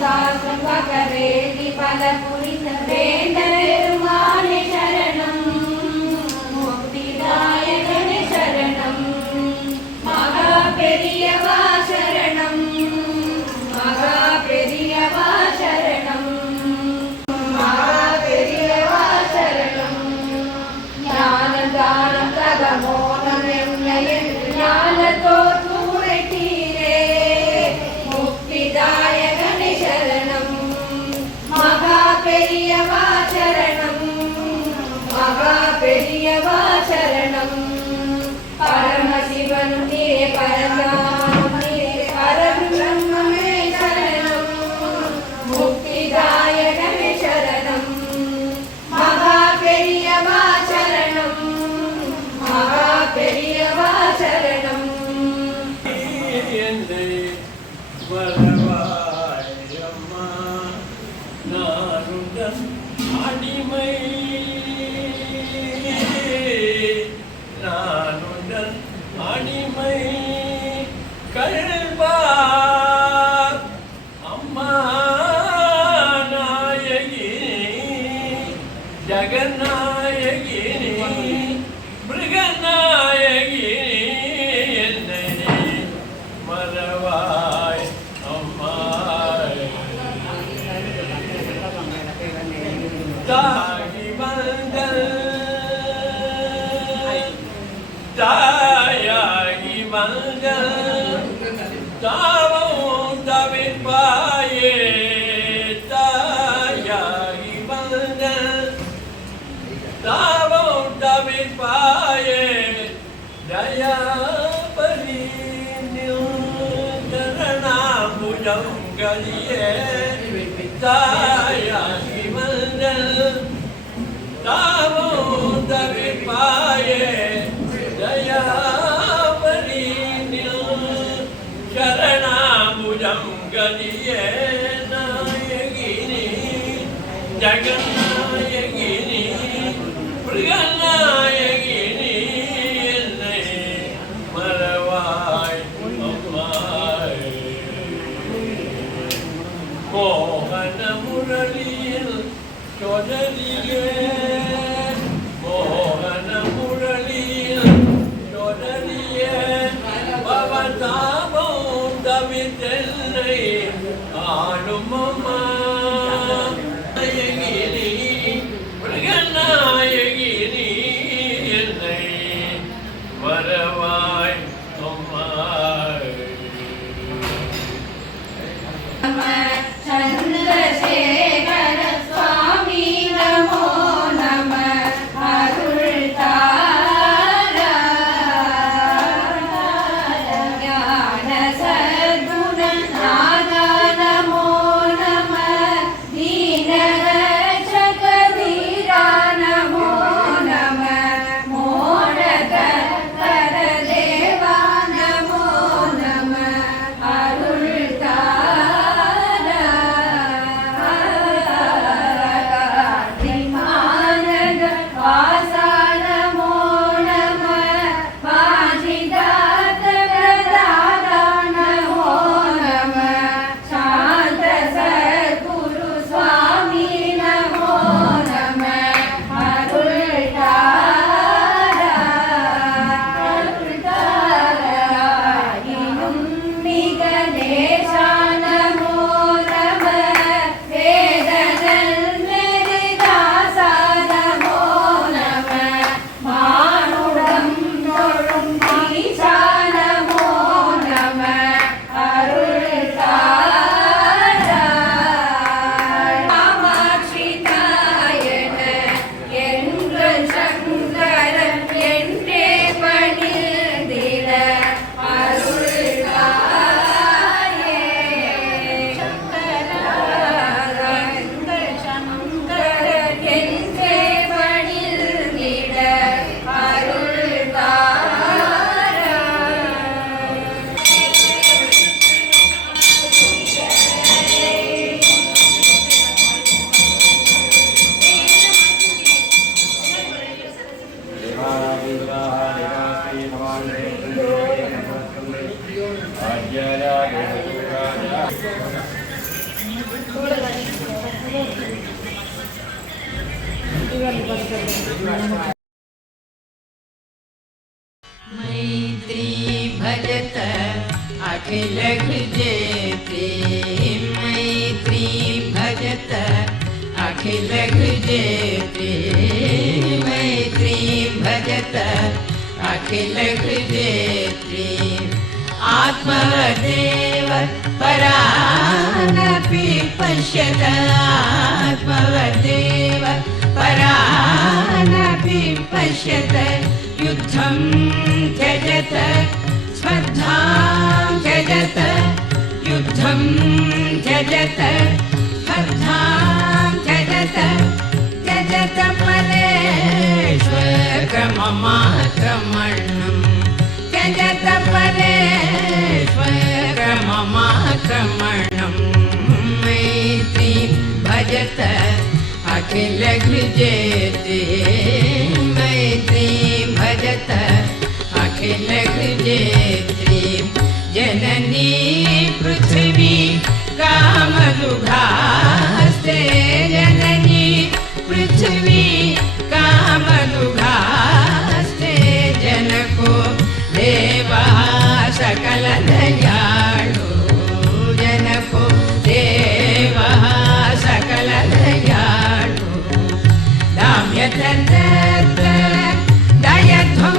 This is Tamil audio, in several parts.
சாஸ்திரம் பகவேதி பல புரிந்த வேண்ட பெருமானே சரணம் முக்திதாயகனே சரணம் மகா பெரியவா சரணம் மகா பெரியவா சரணம் மகா பெரியவா சரணம் ஞான தானம் தகமோனம் ஞானத்தோ தூரை தீரே முக்திதாயகனே சரணம் மகா பெரியவா சரணம் மகா பெரியவா சரணம் பரமசிவனும் நீரே பரந்தாமனும் நீரே பரபிரம்மமே சரணம் முக்திதாயகனே சரணம் மகா பெரியவா சரணம் மகா பெரியவா சரணம் வரவாயம்மா நானுடன் அடிமை நானுடன் அடிமை கல்பார் அம்மா நாயகி ஜகநாயகினி மிருகநாயகி என்னை மறவாய் அம்மா தாகி வந்தல் தாயாகி வந்தல் தாவும் தவிர்ப்பாயே தாயாகி வந்தல் தாவும் தவிர்ப்பாயே தயாபரி கரணாம்புஜம் கலியே தாயாகி வந்தல் தாவும் தவிர்ப்பாயே தயாபரி கரணாம்புஜம் கலியே நாயகினி ஜகநாயகினி மிருகநாயகினி என்னை மறவாய் அம்மாய் மோகன முரளியில் சொடலியே மோகன முரளியில் சொடலியே பவதாபம் தவித்தெல்லை ஆளும் அம்மா நாயகினி மிருகநாயகினி என்னை மறவாய் அம்மாய் சந்திரசேகர சுவாமி நமோ நம அருள் தாரா ஞான சத்குண நாதா நமோ நம தீனரட்சக தீரா நமோ நம மோடக கர தேவா நமோ நம அருள் தாரா கார்த்திமானக வாசா நமோ நம வாஜிதாதக தாரா நமோ நம சாந்த சத்குரு சுவாமி நமோ நம அருள் தாரா அருள் தாரா இன்னும் மிக தேசா நமோ நம வேதனல் மெரிதாசா நமோ நம மானுடம் தொழும் ஈசா நமோ நம அருள் தாரா காமாட்சி தாயன எங்கள் சங்கரன் என்றே பணிந்திட அருள் தாயே சங்கரா எங்கள் சங்கரன் என்றே பணிந்திட அருள் தாரா Ajara मैत्री भजत अखिल जेते मैत्री भजत अखिल जेते मैत्री भजत अखिल जेते आत्मदेव परानपि पश्यत आत्मदेव परानपि पश्यत युद्धं त्यजत स्पर्धां त्यजत युद्धं त्यजत स्पर्धां त्यजत त्यजत परेष्वक्रममाक्रमणं त्यजत परेष्वक्रममाक्रमणं मैत्री भजत अखिल जेते मैत्री भजत अखिल जेते जननी पृथ्वी कामदुघास्ते जननी पृथ्वी कामदुघास्ते जनको देवा सकल दयाळु जनको देवा सकल दयाळु दाम्यतर्दत्त दयध्वं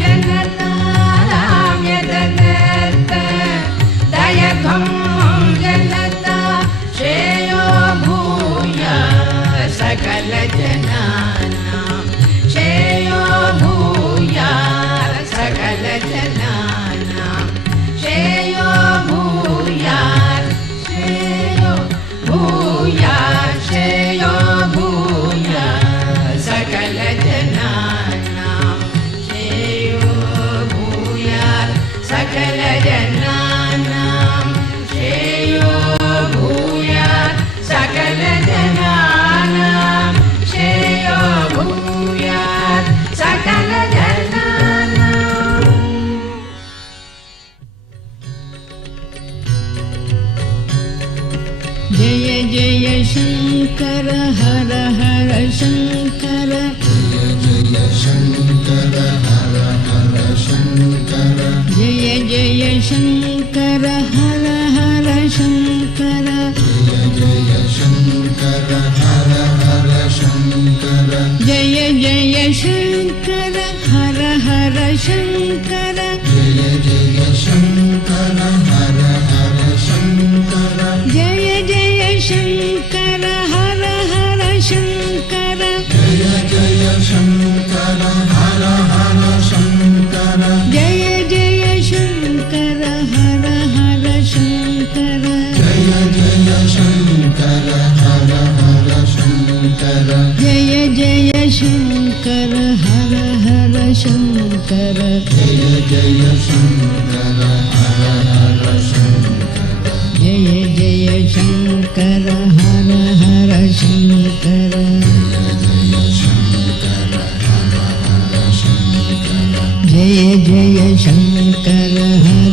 जनता दाम्यतर्दत्त दयध्वं जनता श्रेयो भूया सकल जनानां श्रेयो भूया सकल जनानां श्रेयो भूया श्रेयो भूया श्रेयो भूया सकल जनानां श्रेयो भूया सकल जनानां श्रेयो भूया सकल जनानां श्रेयो भूया सकल जनानां जय जय शंकर हर हर शंकर जय शंकर हर हर शंकर जय जय शंकर हर हर शंकर जय शंकर हर हर शंकर जय जय शंकर हर हर शंकर जय जय शंकर हर हर शंकर जय जय शंकर हर हर शंकर जय जय शंकर हर हर शंकर जय जय शंकर हर हर शंकर जय जय शंकर हर हर शंकर जय जय शंकर हर हर शंकर जय जय शंकर हर हर शंकर जय जय शंकर हर हर शंकर जय जय शंकर हर